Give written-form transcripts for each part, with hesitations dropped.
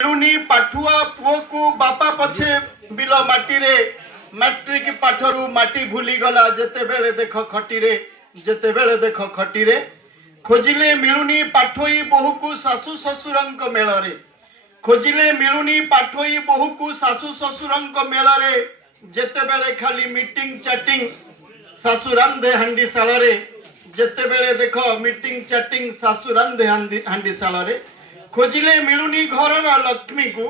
मिलुनी पाठुआ पुओ को बापा पछे बिल माटी रे मैट्रिक पाठरू माटी भूली गला जेते बेले देख खटी रे जेते बेले देख खटी रे खोजिले मिलुनी पाठोई बहु को सासु ससुरंक मेल रे खोजिले मिलुनी पाठोई बहु को सासु ससुरंक मेल रे जेते बेले खाली मीटिंग चैटिंग सासु रांधे हांडी साल रे जेते बेले देख मीटिंग चैटिंग सासु रांधे हांडी साल रे खोजिले मिलुनी घरर लक्ष्मी को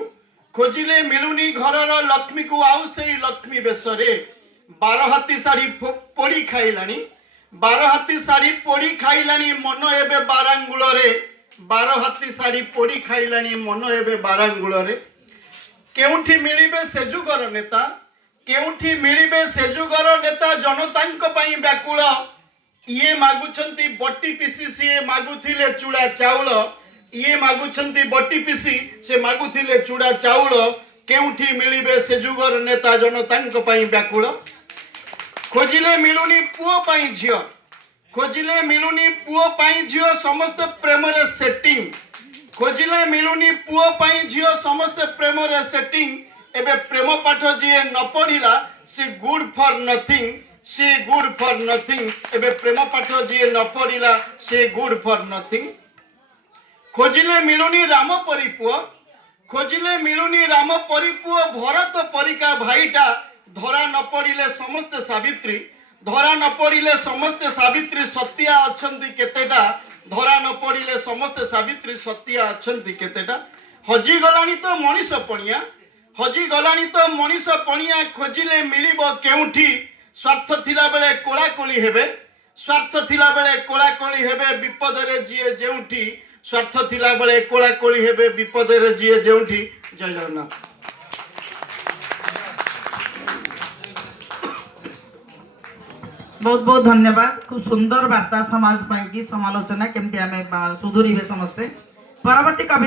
खोजिले मिलुनी घरर लक्ष्मी को आउ से लक्ष्मी बेसरे 12 हाथी साड़ी पोड़ी खाइलानी 12 हाथी साड़ी पोड़ी खाइलानी मन एबे बारांगुल रे 12 हाथी साड़ी पोड़ी खाइलानी मन एबे बारांगुल रे केउठी मिलिबे सेजुगर नेता केउठी मिलिबे सेजुगर नेता जनतांक पई व्याकुल ये मागुछंती बट्टी पिसी से मागुथिले चूड़ा चाउल ये मागुछंती बट्टी पिसी से मागुथिले चूड़ा चाउल केउठी मिलिबे सेजुगर नेता जनतांक पई व्याकुल खोजिले मिलुनी पुओ पई झियो खोजिले मिलुनी पुओ पई झियो समस्त प्रेम रे सेटिंग खोजिले मिलुनी पुओ पई झियो समस्त प्रेम रे सेटिंग एबे प्रेम पाठ जे न पढ़िला से गुड फॉर नथिंग से गुड फॉर नथिंग एबे प्रेम पाठ जे न पढ़िला से गुड फॉर नथिंग खोजिले मिलुनी राम परी पुओ खोजिले मिलुनी राम परी पुओ भरत परिका भाईटा धरा न पड़िले समस्त सावित्री धरा न पड़िले समस्त सावित्री सत्या अछंती केतेटा धरा न पड़िले समस्त सावित्री सत्या अछंती केतेटा हजी गलानी तो मनीष पणिया हजी गलानी तो मनीष पणिया खोजिले मिलिबो केउठी स्वार्थ थिला बेले कोलाकोली हेबे स्वार्थ थिला बेले कोलाकोली हेबे विपद रे जिए जेउठी स्वार्थ थिला बेले कोलाकोली हेबे विपद रे जिए जेउठी जय जगन्नाथ। बहुत बहुत धन्यवाद। खूब सुंदर वार्ता समाज पाई की समालोचना केमती आमे सुधुरीबे समस्ते। परवर्ती कविता